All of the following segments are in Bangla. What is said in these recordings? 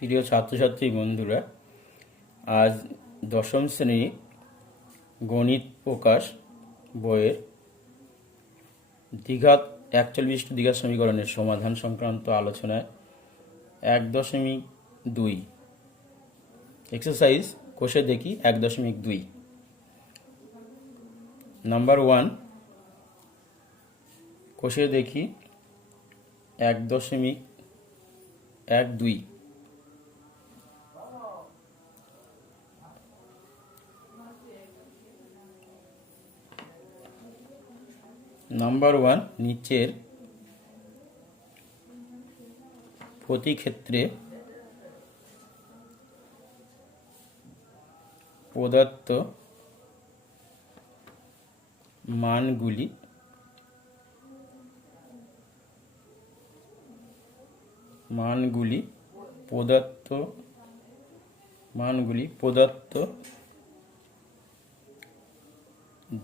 প্রিয় ছাত্রছাত্রী বন্ধুরা, আজ দশম শ্রেণী গণিত প্রকাশ বইয়ের দ্বিঘাত 41টি দ্বিঘাত সমীকরণের সমাধান সংক্রান্ত আলোচনায় 1.2 এক্সারসাইজ কোষে দেখি 1.2 নাম্বার 1 কোষে দেখি 1.12 নাম্বার 1 নিচের প্রতি ক্ষেত্রে প্রদত্ত মানগুলি প্রদত্ত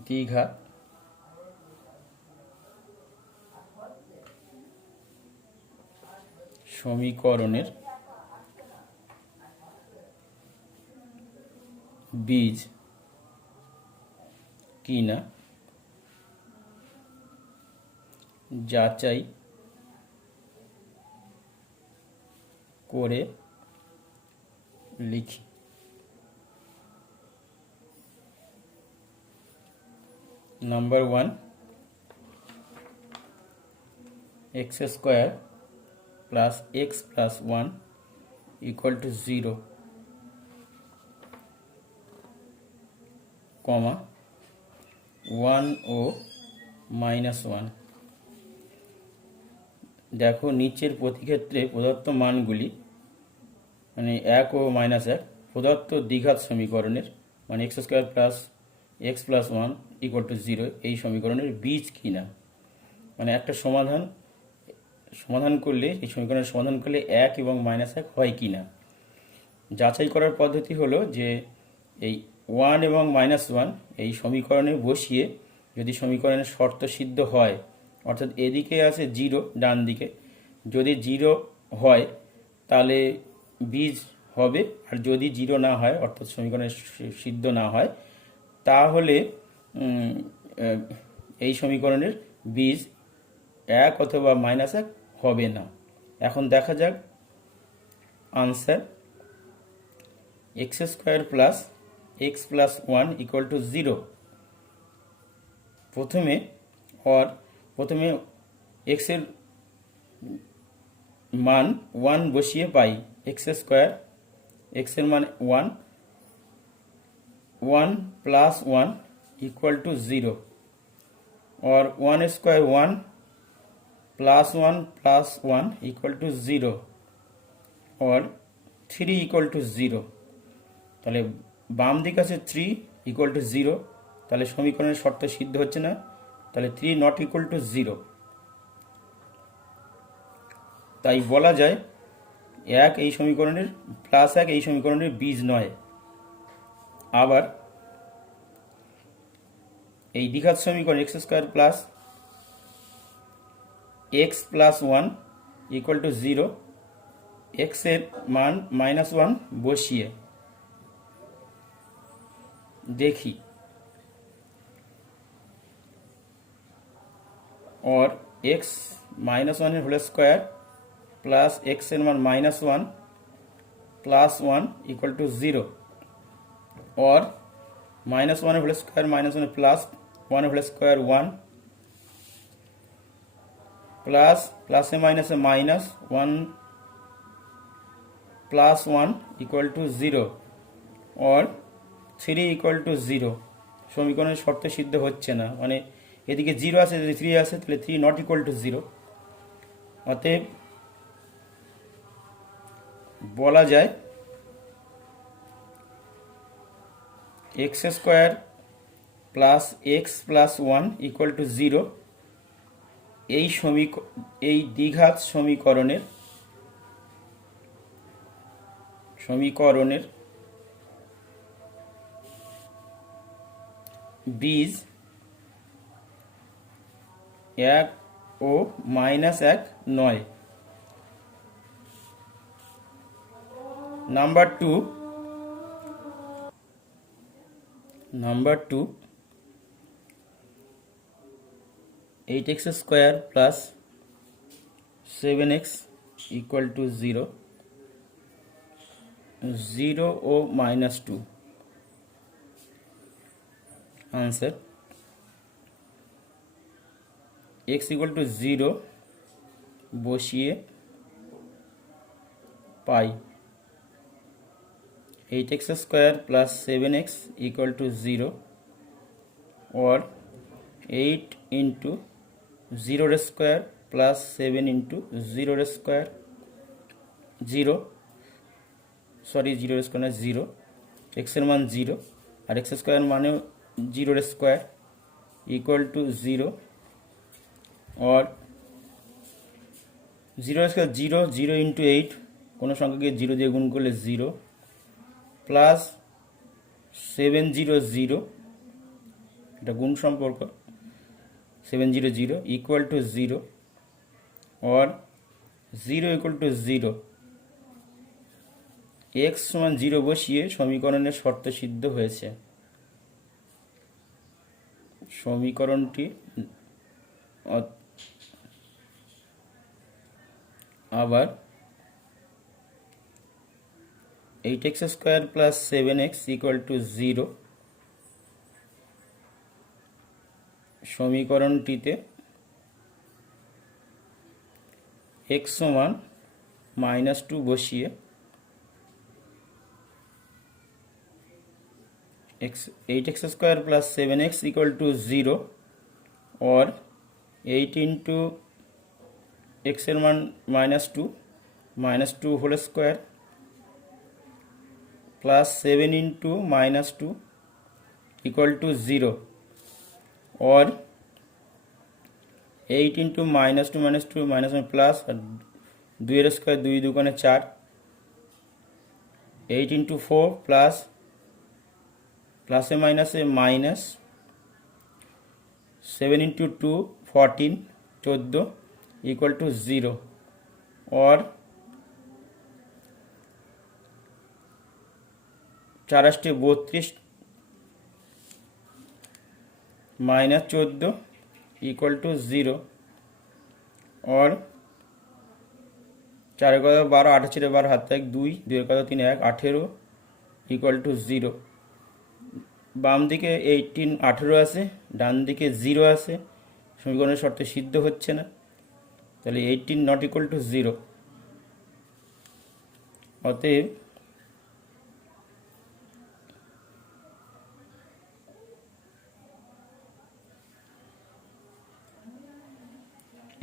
দ্বিঘাত সমীকরণের বীজ কিনা যাচাই করে লিখি। Number 1 x square plus x plus 1 equal to 0, comma 1 ও -1। দেখো নিচের প্রতিক্ষেত্রে প্রদত্ত মানগুলি মানে 1 ও -1 প্রদত্ত দ্বিঘাত সমীকরণের মানে x square plus x plus 1 equal to 0 এই সমীকরণের বীজ কিনা, মানে একটা সমাধান করলে এই সমীকরণের সমাধান করলে 1 এবং -1 হয় কি না যাচাই করার পদ্ধতি হলো যে এই 1 এবং -1 এই সমীকরণে বসিয়ে যদি সমীকরণের শর্ত সিদ্ধ হয়, অর্থাৎ এদিকে আছে 0 ডান দিকে, যদি 0 হয় তাহলে বীজ হবে, আর যদি 0 না হয় অর্থাৎ সমীকরণের সিদ্ধ না হয় তাহলে এই সমীকরণের বীজ 1 অথবা -1 হবে না। এখন দেখা যাক answer. x square plus x plus 1 equal to 0। প্রথমে x এর মান 1 বসিয়ে পাই। x স্কয়ার x এর মান 1 প্লাস 1 ইকুয়াল টু 0 और 1 स्क्वायर 1 प्लस 1 इक्वल टू 0 और 3 इक्वल टू 0। তাহলে বাম দিকে আছে 3 ইকুয়াল টু 0, তাহলে সমীকরণের শর্ত সিদ্ধ হচ্ছে না, তাহলে 3 নট ইকুয়াল টু 0। তাই বলা যায় 1 এই সমীকরণের প্লাস 1 এই সমীকরণের বীজ নয়। আবার এই দ্বিঘাত সমীকরণ x square plus x plus 1 equal to 0, x এর মান -1 বসিয়ে দেখি और x -1 এর হোল স্কয়ার প্লাস x এর মান -1 প্লাস 1 ইকুয়াল টু 0 और -1 এর whole square -1 plus 1 whole square 1 plus plus A minus A minus 1 plus 1 equal to 0 और 3 इक्वल टू 0। সমীকরণের শর্ত সিদ্ধ হচ্ছে না, মানে এদিকে 0 আছে, যদি 3 আসে তাহলে 3 নট ইকুয়াল টু 0। অতএব বলা যায় x square plus x plus 1 equal to 0 এই দ্বিঘাত সমীকরণের বীজ এক ও মাইনাস এক নয়। Number two 8x square plus 7x equal to 0, 0 ও minus 2। Answer x equal to 0 বসিয়ে পাই 8x square plus 7x equal to 0 और 8 into 0 square plus 7 into 0 square 0 square 0 x এর মান 0 আর x স্কয়ার মানে 0 স্কয়ার इक्वल टू 0 और 0 स्क्वायर 0 0 इंटू 8 কোনো সংখ্যাকে 0 দিয়ে গুণ করলে 0 প্লাস 700 এটা গুণ সম্পর্ক 700 इक्वल टू 0 और 0 इक्वल टू 0 x সমান 0 বসিয়ে সমীকরণের শর্ত সিদ্ধ হয়েছে। সমীকরণটি আবার 8x square plus 7x equal to 0 সমীকরণটিতে x সমান -2 বসিয়ে8x square plus 7x equal to 0 और 8 इंटू एक्स एर मान -2 whole square plus 7 into -2 equal to 0 और 8 इंटू -2 प्लस 2 स्क्वायर 2 दुकाने 4 8 into 4 plus plus minus minus 7 into 2 14 equal to 0 और 4 32 -14 इक्वल टू 0 और 4 12 8 12 हाथ 1 2 2 3 1 18 इक्वल टू 0 বাম দিকে 18 আছে ডান দিকে 0 আছে সমীকরণের শর্ত সিদ্ধ হচ্ছে না তাহলে 18 নট ইকুয়াল টু 0 অতএব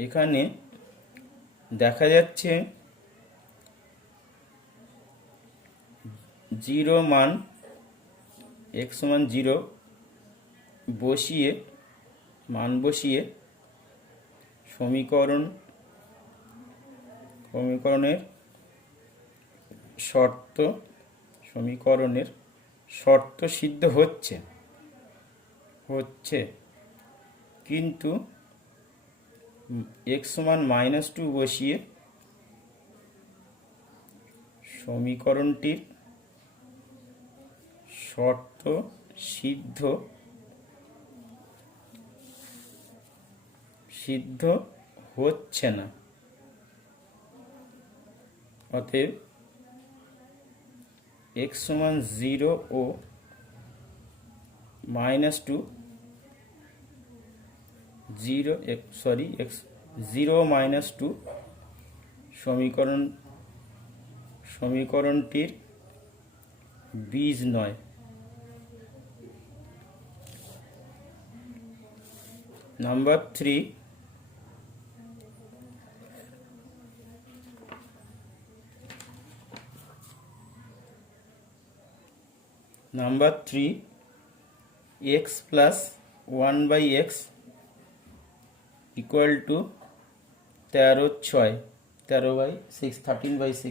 এখানে দেখা যাচ্ছে 0 মান x সমান 0 বসিয়ে মান বসিয়ে সমীকরণের শর্ত সিদ্ধ হচ্ছে কিন্তু x সমান -2 বসিয়ে সমীকরণটির শর্ত সিদ্ধ হচ্ছে না অতএব x সমান 0 ও -2 x 0 -2 সমীকরণটির বীজ নয়। Number 3 x plus 1 by x equal to 13 by 6 13 by 6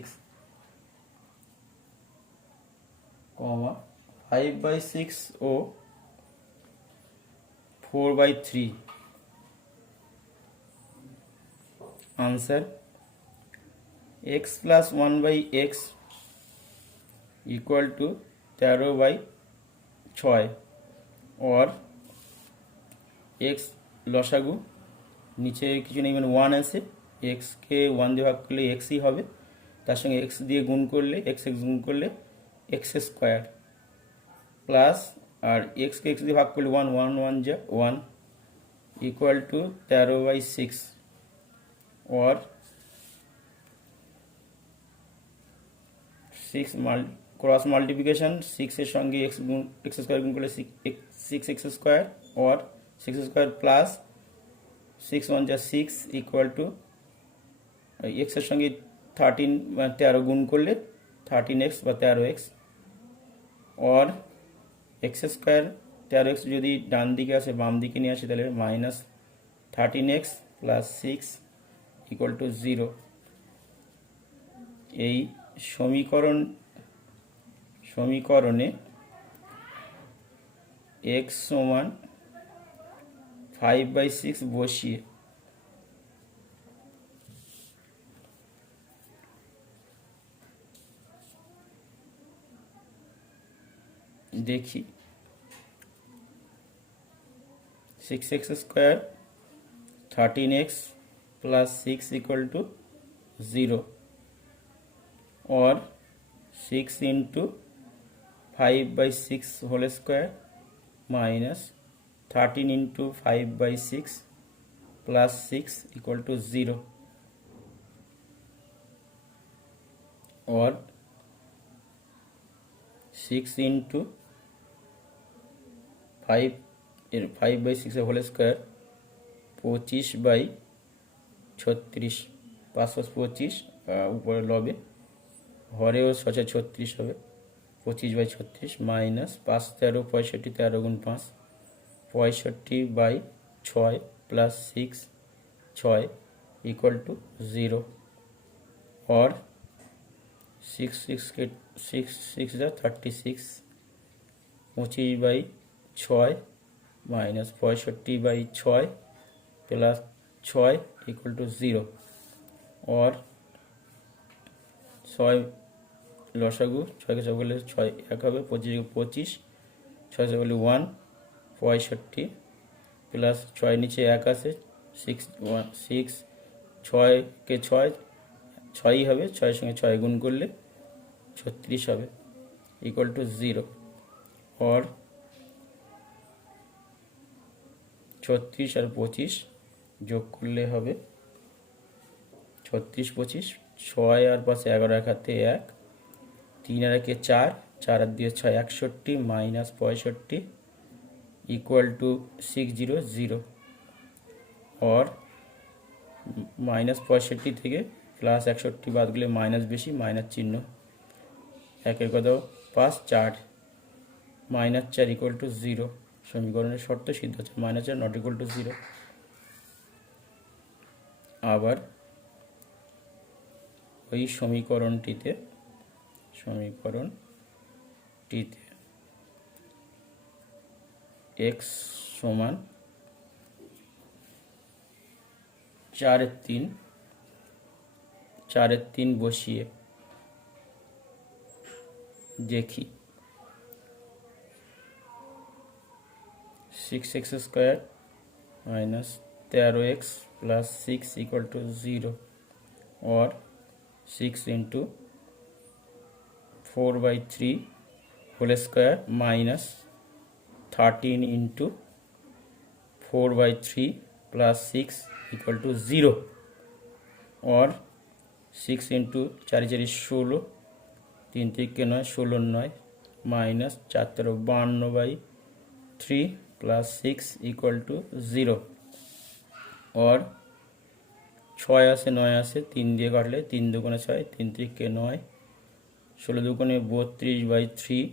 comma 5 by 6 ও 4 by 3 answer x plus 1/x equal to 13/6 और x লসাগু নিচে কিছু নেই মানে 1 আছে, x কে 1 দিয়ে ভাগ করলে x ই হবে, তার সঙ্গে x দিয়ে গুণ করলে x গুণ করলে x স্কয়ার প্লাস আর x কে x দিয়ে ভাগ করলে 1 1 1 যা 1 इक्वल टू 13/6 और 6 क्रॉस मल्टीप्लिकेशन 6 এর সঙ্গে x স্কয়ার গুণ করলে 6x স্কয়ার और 6 স্কয়ার প্লাস 6 1 যা 6 इक्वल टू x এর সঙ্গে 13 গুণ করলে 13x বা 13x और x স্কয়ার 13x যদি ডান দিকে আসে বাম দিকে নিয়ে আসে তাহলে minus 13x plus 6 equal to 0। এই সমীকরণে x সমান 5/6 বসিয়ে দেখি 6x square 13x plus 6 equal to 0 और 6 into 5/6 whole square minus 13 into 5/6 plus 6 equal to 0 और 6 इंटू 5/6 होल स्क्वायर 25/36 525 ऊपर लबे हरे और 36 হবে 25/36 माइनस 5 13 65 13 गुण 5 65/6 प्लस 6 6 इक्वल टू 0 और 6 जा 36 25/6 माइनस 65/6 प्लस 6 इक्वल टू 0 और 6 লসাগু 6 কে 6 করলে 6 1 হবে 25 6 से বলে 1 65 প্লাস 6 নিচে 1 আছে 6 6 কে 6 6ই হবে 6 এর সঙ্গে 6 গুণ করলে 36 হবে इक्वल टू 0 और 36 और 25 যোগ করলে হবে 36 25 6 আর পাশে 11 একাতে 1 3 আর একে 4 4 আর দিয়ে 6 61 মাইনাস 65 इक्वल टू 600 और माइनस 65 থেকে প্লাস 61 বাদ গেলে মাইনাস বেশি মাইনাস চিহ্ন একের কত 5 4 माइनस 4 इक्वल टू 0 समीकरण शर्त सिद्ध होच्छे माइनस 4 नट इक्वल टू 0 आबार ওই সমীকরণটিতে x সমান 4/3 বসিয়ে देखी 6x square minus 13x plus 6 equal to 0 और 6 into 4/3 whole square minus 13 into 4/3 plus 6 equal to 0 और 6 into 4 4 16 3 3 9 16 9 minus 4 52/3 plus 6 equal to 0 और 6 आसे 9 आसे 3 दिए काटले 3 दुगुणे 6 3 3 9 16 दुगुणे 32/3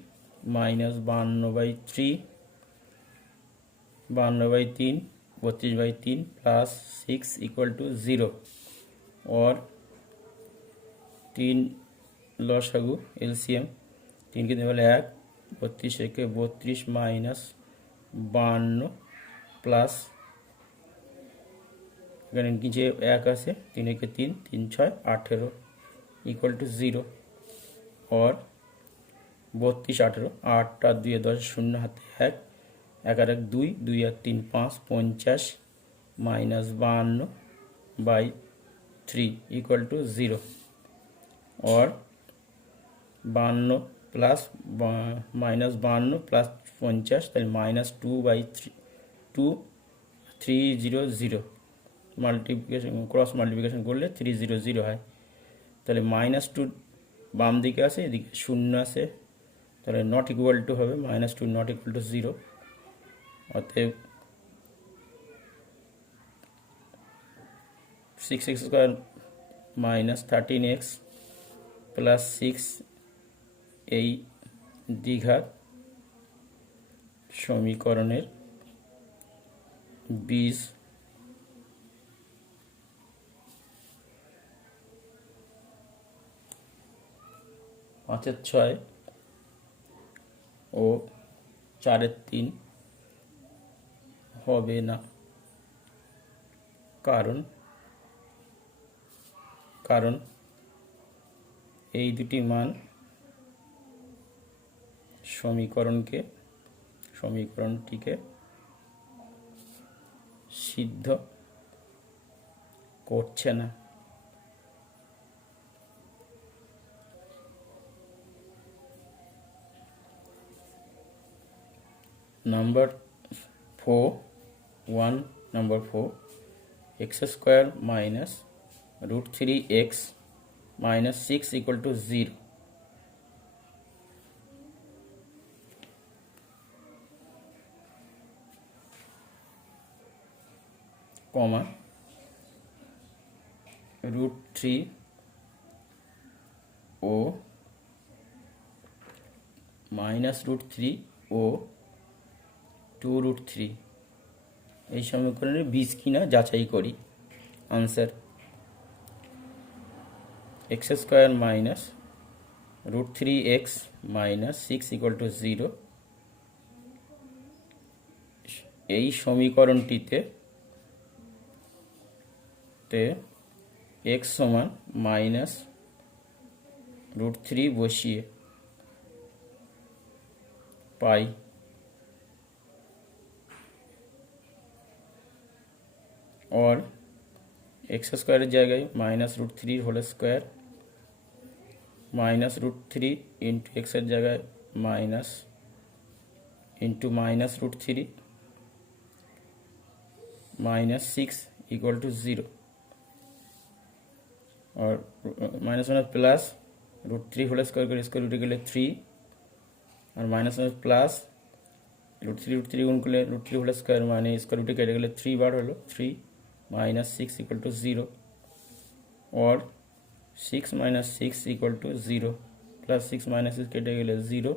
माइनस 52/3 52/3 32/3 प्लस 6 इक्वल टू 0 और 3 लसागु एलसीएम 3 के देवल 1 32 के 32 माइनस 52 प्लस এখানে নিচে 1 আছে, 3 একে 3, 3 6 18 ইকুয়াল টু 0। और 32 18, 8 আর 2 10, 0 হাতে 1, 1 আর 1 2, 2 আর 3 5, 50 মাইনাস 52 বাই 3 ইকুয়াল টু 0। और 52 প্লাস মাইনাস 52 প্লাস 50, তাহলে minus 2 by 2 300 multiplication cross multiplication করলে 300 হয়। তাহলে -2 বাম দিকে আছে, এদিকে 0 আছে, তাহলে নট ইকুয়াল টু হবে -2 নট ইকুয়াল টু 0। অতএব 6x square minus 13x plus 6 এই দ্বিঘাত সমীকরণের বীজ 5 6 ও 4 3 হবে না, কারণ এই দুটি মান সমীকরণটিকে সিদ্ধ করছে না। Number 4 x square minus root 3x minus 6 equal to 0, comma root 3 O minus root 3 O 2 root 3 এই সমীকরণের বীজ কিনা যাচাই করি। Answer x square minus root 3x minus 6 equal to 0 এই সমীকরণটিতে x সমান মাইনাস root 3 বসিয়ে পাই और x स्क्वायर जाएगा minus root 3 whole square minus root 3 into X जगह minus into minus root 3 minus 6 equal to 0 और minus minus plus root 3 whole square कर स्क्वायर रूट के लिए 3 और माइनस माइनस प्लस रूट 3 गुण कर रूट 3 होल स्क्वायर माने स्क्वायर रूट केटे गले 3 बार हलो 3 माइनस 6 इक्वल टू 0 और 6 minus 6 equal to 0 plus 6 minus 6 केटे गले 0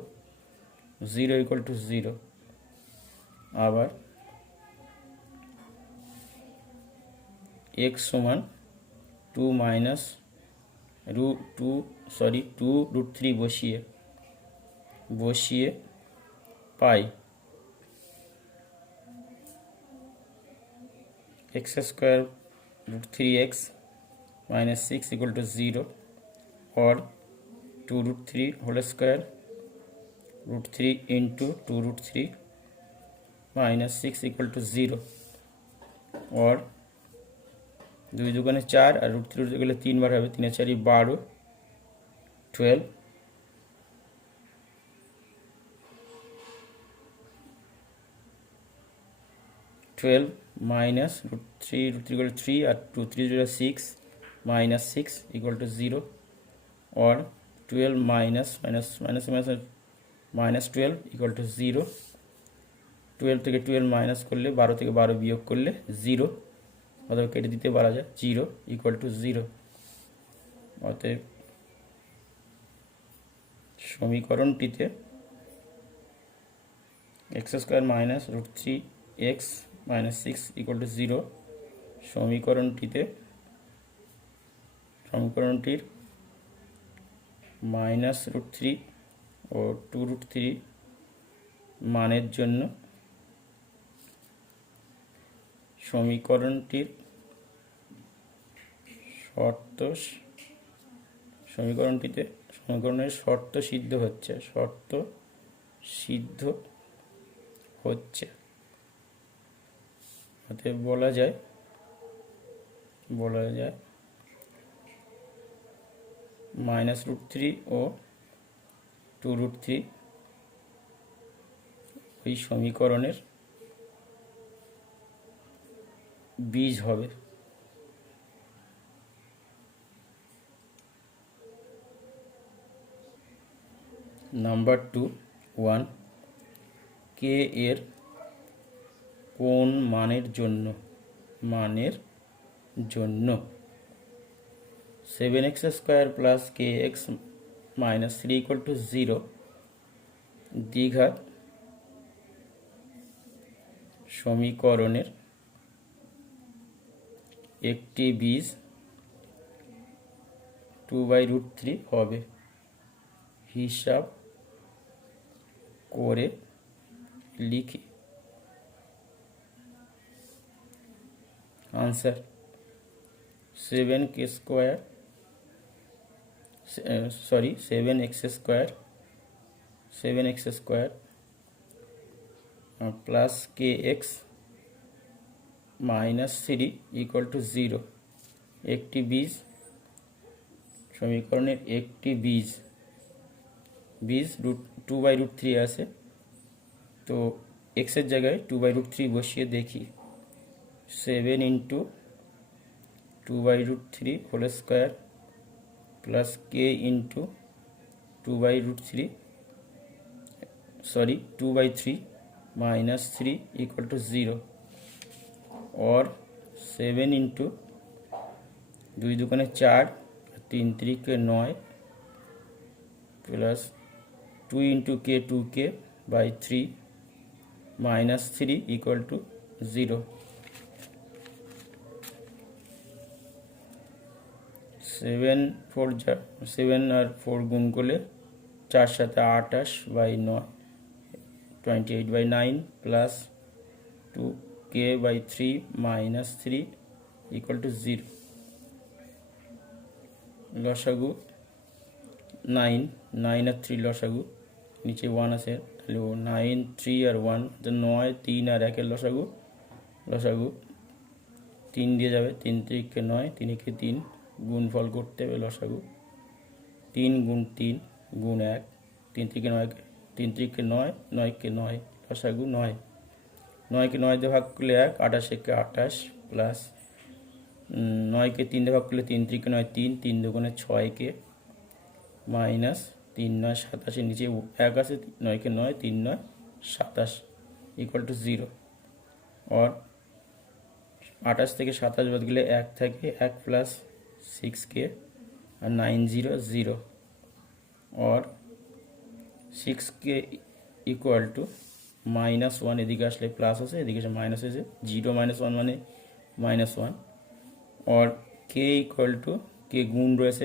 0 इक्वल टू 0 आबार x समान 2 माइनस टू रूट 3 বসিয়ে পাই x square root 3x minus 6 equal to 0 और 2 root 3 whole square root 3 into 2 root 3 minus 6 equal to 0 और 2 दुगुणे 4 और रूट 3 गले 3 बार है 3 4 12 12 माइनस रूट 3 को 3 और 2 3 0 6 माइनस 6 इक्वल टू 0 और 12 minus minus minus minus minus 12 equal to 0 12 থেকে 12 माइनस कर ले 12 থেকে 12 বিয়োগ করলে 0 অথবা কেটে দিতে পারা যায় 0 ইকুয়াল টু 0 অতএব সমীকরণটিতে x square minus root 3x minus 6 equal to 0 সমীকরণটির माइनस रूट 3 और 2 रूट 3 मानेर जन्य সমীকরণটির শর্ত সমীকরণের শর্ত সিদ্ধ হচ্ছে অতএব বলা যায় -√3 ও 2√3 ওই সমীকরণের বীজ হবে। নাম্বার 2 1 কে এর কোন মানের জন্য 7x² প্লাস kx মাইনাস 3 = 0 দ্বিঘাত সমীকরণের একটি বীজ 2/√3 হবে। হিসাব করে লিখি। Answer 7x² plus kx minus 3 = 0 একটি বীজ সমীকরণের একটি বীজ 2/√3 আছে, তো x এর জায়গায় 2/√3 বসিয়ে দেখি। 7 × 2/√3 whole square plus k × 2/3 minus 3 = 0 और 7 × 2 × 4 3 × 3 = 9 प्लस 2 × k 2k/3 माइनस 3 = 0। 7 আর 4 গুণ করলে 4 × 7 = 28/9 28/9 प्लस 2k/3 माइनस 3 = 0। লসাগু 9 9 আর 3 লসাগু, নিচে 1 আছে, তাহলে 9 3 আর 1 9 3 আর 1 এর লসাগু 3 দিয়ে যাবে, 3 × 3 = 9 3 × 3 গুণফল করতে হবে। লসাগু 3 × 3 × 1 3 × 9 3 × 3 = 9 9 × 9 লসাগু 9 9 কে 9 দিয়ে ভাগ করলে 1 28 × 28 প্লাস 9 কে 3 দিয়ে ভাগ করলে 3 × 3 = 9 3 3 × 2 = 6 কে माइनस 3 × 9 = 27 नीचे 1 আছে 9 কে 9 3 × 9 = 27 = 0 और 28 থেকে 27 বাদ গেলে 1 থাকে 1 प्लस 6k और 9 0 0 और 6k = -1 এদিকে আসলে প্লাস আছে, এদিকে এসে মাইনাস হয়েছে, 0 - 1 মানে -1 और k = k গুণ রয়েছে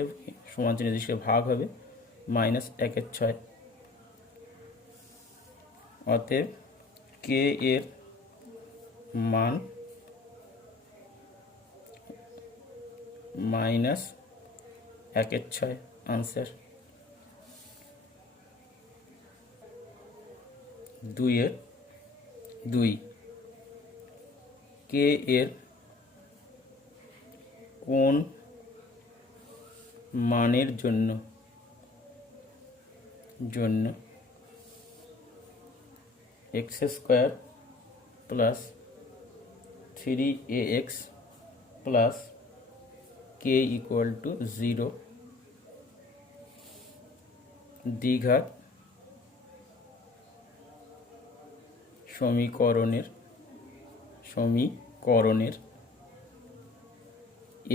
সমান চিহ্ন দিয়ে ভাগ হবে -1/6। অতএব k এর মান -1/6 आंसर। 2 k এর কোন মানের জন্য x² plus 3ax plus k = 0 দ্বিঘাত সমীকরণের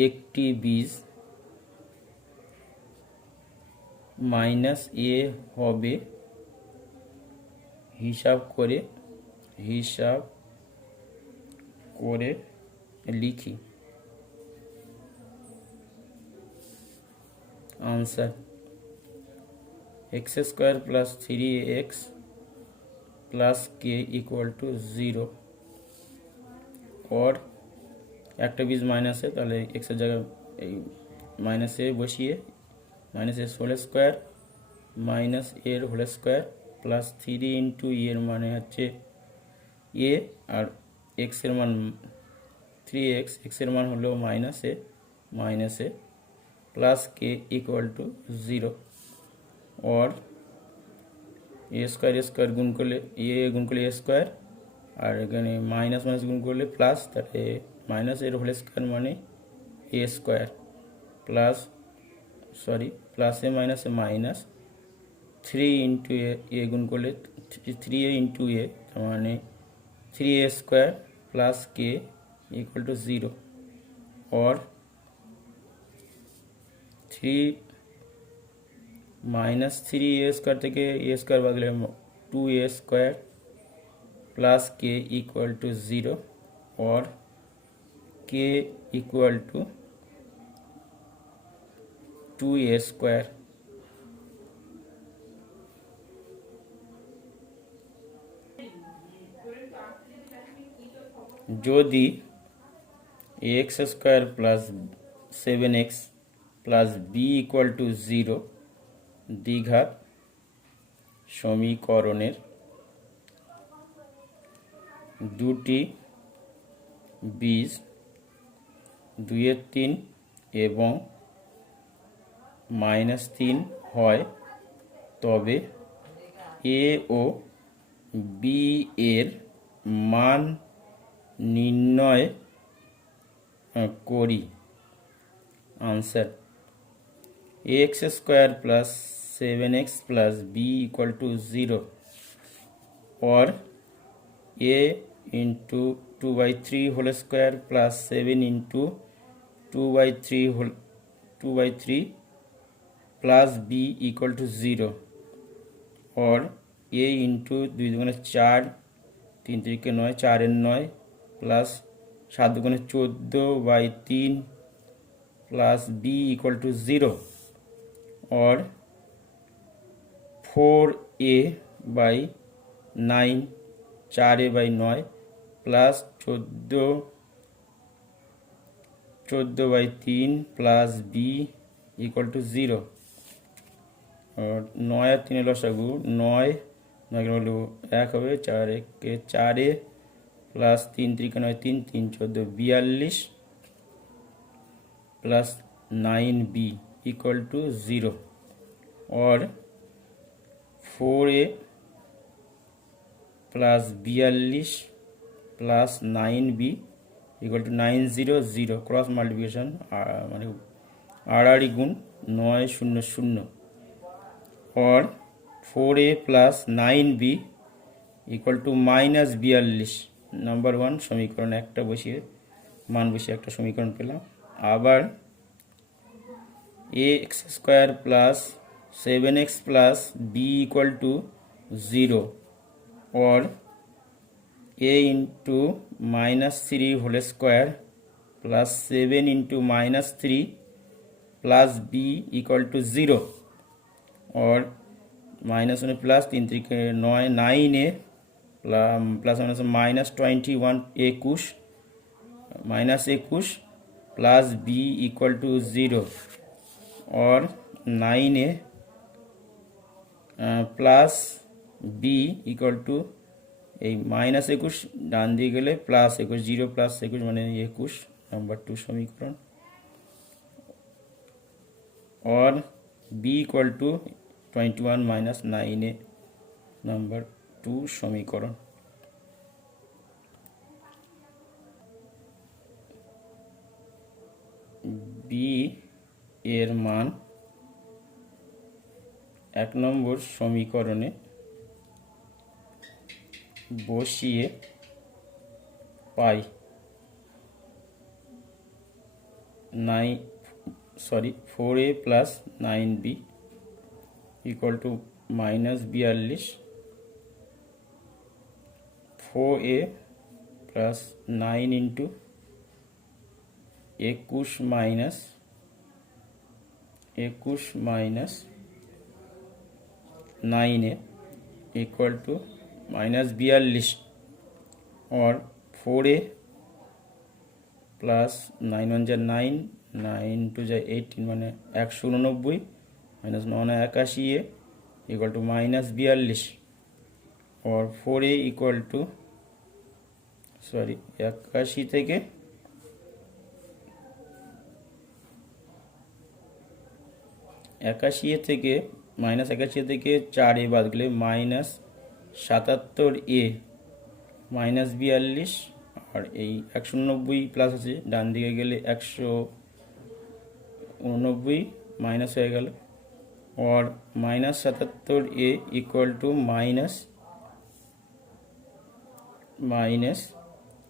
একটি বীজ -a হবে। হিসাব করে লিখি। Answer x² plus 3ax plus k = 0 और একটা বীজ মাইনাস है তাহলে x এর জায়গায় মাইনাস এ বসিয়ে minus S whole square minus এর হোল স্কোয়ার প্লাস 3 ইন্টু এর মানে হচ্ছে এ আর এক্সের মান 3x, এক্সের মান হলো minus A plus K equal to 0 और এ স্কোয়ার গুণ করলে গুণ করলে এ স্কোয়ার আর এখানে মাইনাস গুণ করলে প্লাস, তাহলে মাইনাস এর হোল স্কোয়ার মানে A square plus plus A minus 3 into A গুণ করলে 3a ইন্টু এ মানে 3a square plus K equal to 0 और 3 माइनस 3a स्क्वायर থেকে a स्क्वायर बदले 2a square plus k equal to 0 और k equal to 2a square. যদি X square plus 7x plus b equal to 0 দ্বিঘাত সমীকরণের দুটি বীজ 2-3 এবং -3 হয় তবে a ও b এর মান নির্ণয় करी। Answer x square plus 7x plus B equal to 0 और a into 2/3 whole square plus 7 into 2/3 plus b equal to 0 और a इंटू 2 दूने 4 3 3 9 4 9 प्लस 7 दुगुणे 14/3 प्लस b इक्वल टू 0 और 4a by 9 4a/9 plus 14/3 plus b equal to 0 और 9 আর 3 লসাগু 9 হলো 1 হবে 4 1 4a plus 3 3 9 3 3 14 42 plus 9b equal to 0 और 4a plus 42 plus 9b equal to 900 cross multiplication माने आड़ी गुण 9 0 0 और 4a plus 9b equal to -42 number 1 समीकरण एक बसिए मान बसिए एक समीकरण पेलाम। आबार x square plus 7x plus b equal to 0 और a into -3 whole square plus 7 into -3 plus b equal to 0 और minus plus 3 3 9 9a plus -21 -21 plus b equal to 0 और 9a plus b equal to -21 डान दिए गले प्लस 21 0 प्लस 21 माने 21 नम्बर 2 समीकरण और b equal to 21 minus 9a number 2 समीकरण। b एर मान 1 नम्बर समीकरणे बसिए पाई 4a plus 9b equal to -42 4a plus 9 into 21 minus 9a equal to -42 और 4a प्लस 9 1 9 9 টু যায় 18 মানে 189 minus 9 81 A equal to minus 42 और 4a इक्वल टू सॉरी 81 থেকে 81 থেকে माइनस 81 থেকে 4a বাদ গেলে মাইনাস 77a माइनस 42 और এই 189 প্লাস আছে ডান দিকে গেলে 189 माइनस হয়ে গেল और minus 77a equal to minus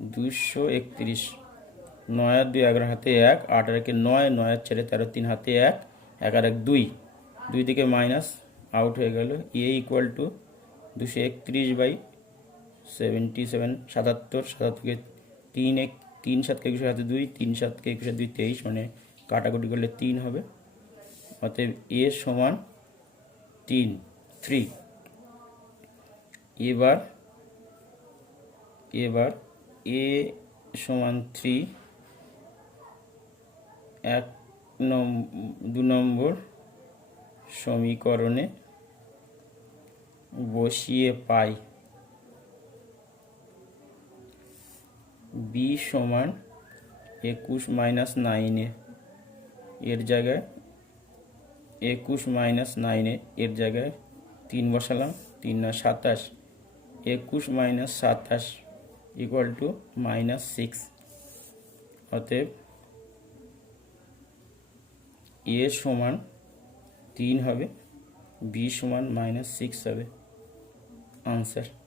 231 9 আর 2 11 হাতে 1 8 আর 9 9 আর 4 13 3 হাতে 1 1 আর 1 2 2 থেকে মাইনাস আউট হয়ে গেল a ইকুয়াল টু 231 বাই 77 77 के 3 1 3 7 के 21 हाते 2 3 7 के 21 2 23 মানে কাটাকুটি করলে 3 হবে অতএব a সমান 3 এবার a সমান 3 2 নম্বর সমীকরণে বসিয়ে পাই b সমান 21 माइनस 9 এর জায়গায় 21 माइनस 9 এর জায়গায় 3 বসালাম 3 না 27 21 माइनस 27 इक्वल टू माइनस 6 অতএব a সমান 3 হবে b সমান माइनस 6 হবে आंसर